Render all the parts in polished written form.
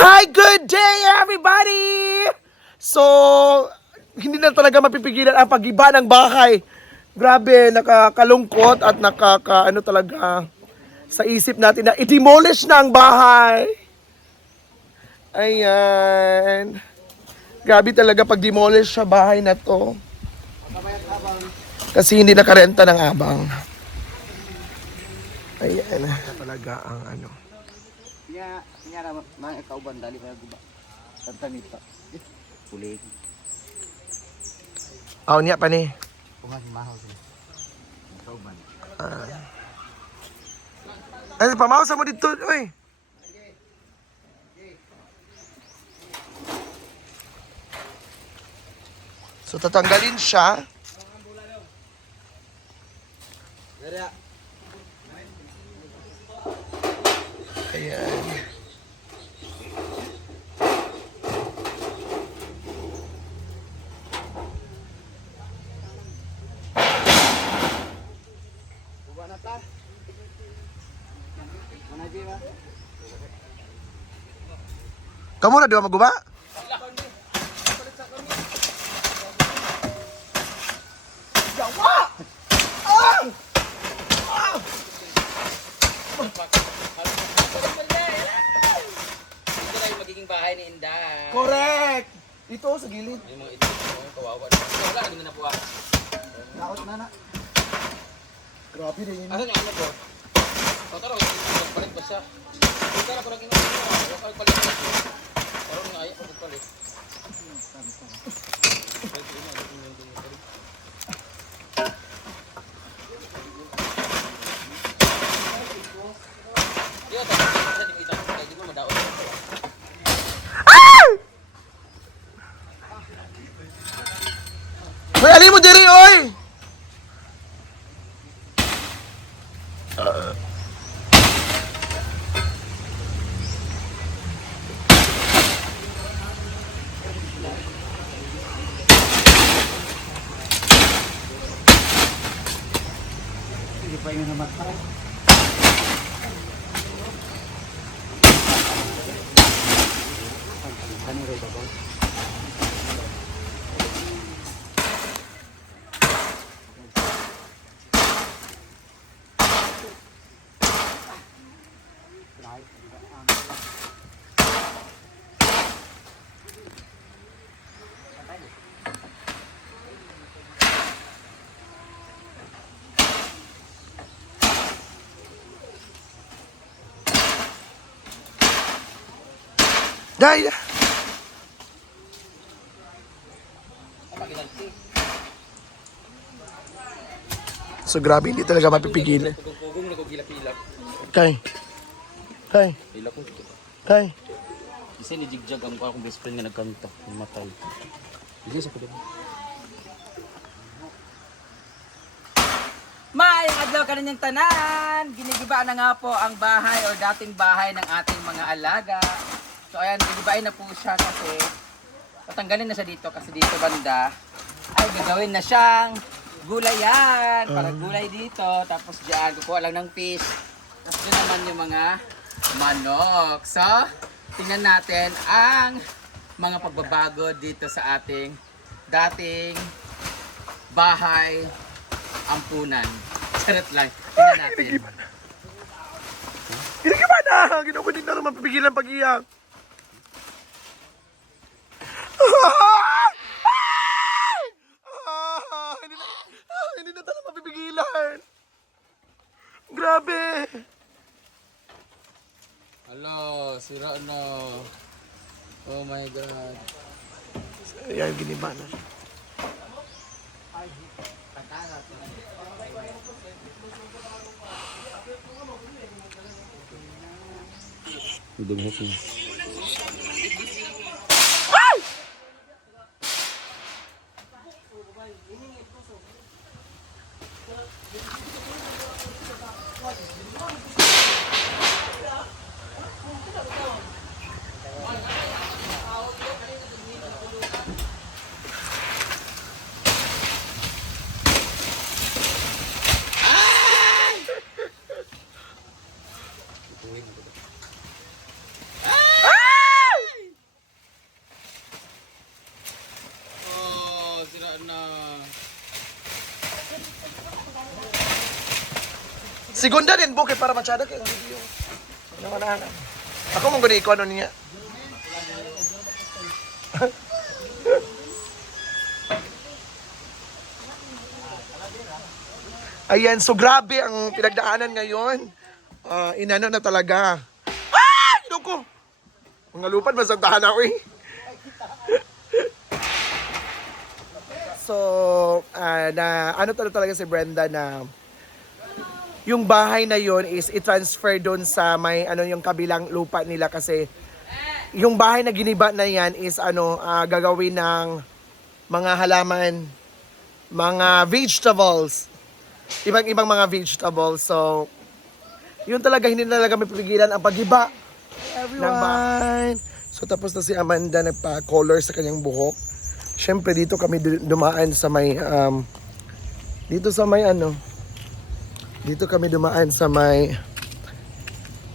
Hi, good day everybody! So, hindi na talaga mapipigilan ang pag-iba ng bahay. Grabe, nakakalungkot at ano talaga sa isip natin na i-demolish na ang bahay. Ayan. Grabe talaga pag-demolish sa bahay na to. Kasi hindi nakarenta ng abang. Ayan. Talaga ang ano. Nya na mga kauban dali mga guba. Tantanit pa. Kulit. Niya pa ni. Kuman mahaw sila. Kauban. Ay, pamausa mo dito, oy. So tatanggalin siya. Ayan. Kuba na ta. Mana di ba? Kamu na di ba maguba? Yawa! Ito na yung magiging bahay ni Inday. Correct! Ito sa gilid. Yung mga ito, yung kawawa. Wala, hindi na po ah. Laot na na. Grabe rin yun. Asan yung ano po? Taro, palit ba siya? Ito na, parang ino. Huwag palit. Parang nga ayaw, huwag palit. Iya, tapos sa dimitan ko, hindi mo madaot. May alin mo diri, oy! Hindi pa yung namat pa. Kani ro ba? Dahil. So grabe, hindi talaga mapipigilan. Kugong na kugilap-ilap. Kay. Ilap ko. Kasi ni Jigjag ang akong best friend nga nagkanta. Namatay. Hindi sa pwede. Maayong adlaw ka ninyang tanan! Ginigiba na nga po ang bahay o dating bahay ng ating mga alaga. So ayan, gigibain na po siya kasi tatanggalin na siya dito kasi dito banda ay gagawin na siyang gulayan. Para gulay dito, tapos diyan kukuha lang ng fish. Tapos dyan naman yung mga manok. So, tingnan natin ang mga pagbabago dito sa ating dating bahay ampunan. Charot lang. Tingnan natin. Ginagiba na! Ginagiba na naman mapipigilan pag-iyak. Hindi na talaga mapipigilan. Grabe. Hello, sira na. Oh my God. Ayan, giniba na. Dumuhok na. Segunda din bukid para masyado kay video. Ano na. Ako mong gani ko ano niya. Ayan, so grabe ang pinagdaanan ngayon. Inano na talaga. Ah! Ino ko! Mga lupad, masagdahan ako eh. So, na ano talaga si Brenda na yung bahay na yon is i-transfer doon sa may ano yung kabilang lupa nila kasi yung bahay na giniba na yan is gagawin ng mga halaman, mga vegetables. Ibang mga vegetables. So, yun talaga, hindi na talaga may pigilan ang paghiba. Everyone! So, tapos na si Amanda nagpa-color sa kanyang buhok. Siyempre, dito kami dumaan sa may, dito kami dumaan sa may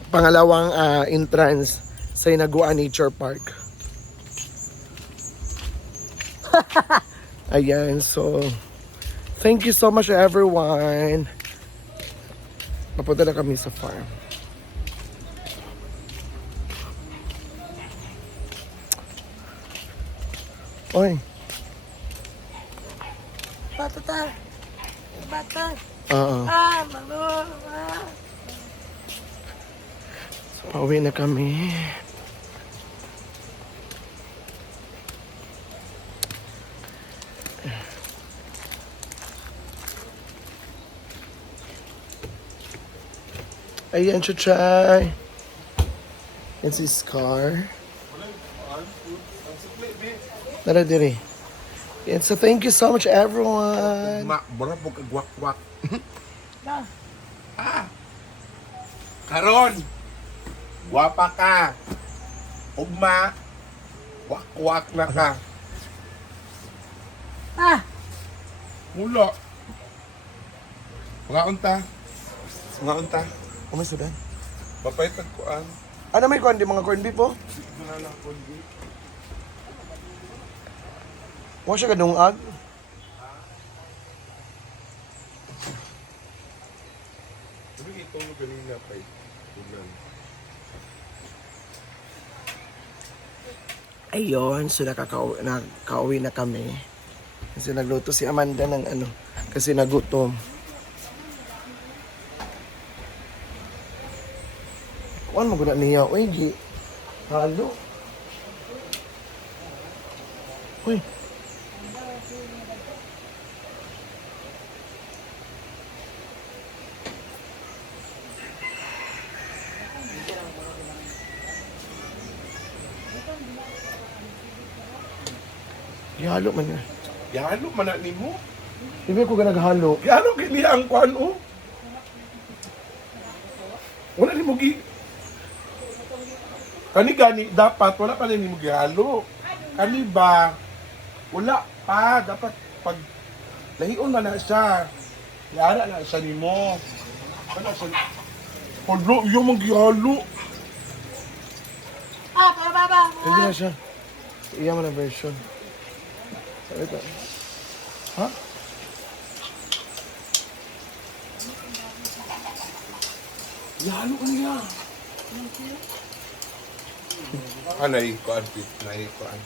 pangalawang entrance sa Inagua Nature Park. Ayan, so, thank you so much everyone. Papunta na kami sa farm. Oy. Bata. Oo. Malo. So, pauwi na kami. Ayan, Chuchay. Yan si Scar. Tara, diri. Yan, so thank you so much, everyone. Bora po kagwak-wak. Karon, guwapa ka. Ugma, wak-wak na ka. Mula. Mga unta. Kumay sudan. Papay tagkuan. Ano may corn? Di mga corn beef po? Wala na kundi. Huwag siya kadungag. Sabi itong ganina kay ulan. Ayun, so nakauwi na kami. Kasi nagluto si Amanda ng kasi nagutom. Kuan mo guna niya, uy, gi. Halo. Uy. Ihalo man niya. Yalo man na nimo. Hindi ko ganaghalo. Yalo gili ang kuan o. Wala nimo gi. Kani gani dapat wala pa nimo gihalo. Kani ba wala pa dapat pag lahion na siya. Yara na siya nimo. Wala siya. Hala, yung mong gihalo. Hindi na siya. Iya mo na version. Sabi ko. Ha? Yalo ka niya. Anay kuan pit, nay kuan.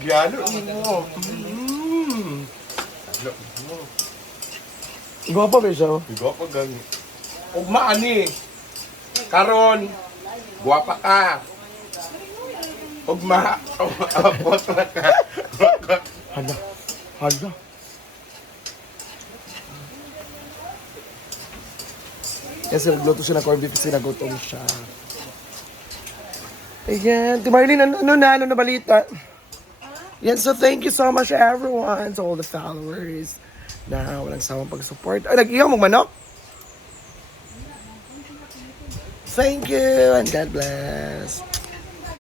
Gihalo mo. Gihalo mo. Gwapa ba siya? Igo pa gani. Ugma ani. Karon, guwapa ka. Ugma, apot na ka. Hala. Kasi nagluto siya ng corned beef kasi nagutom siya. Ayan. Ti Marlene, ano na balita? Yan, so thank you so much everyone, to all the followers na walang sawang pag-support. Ay, nag-iyaw mong manok? Thank you and God bless.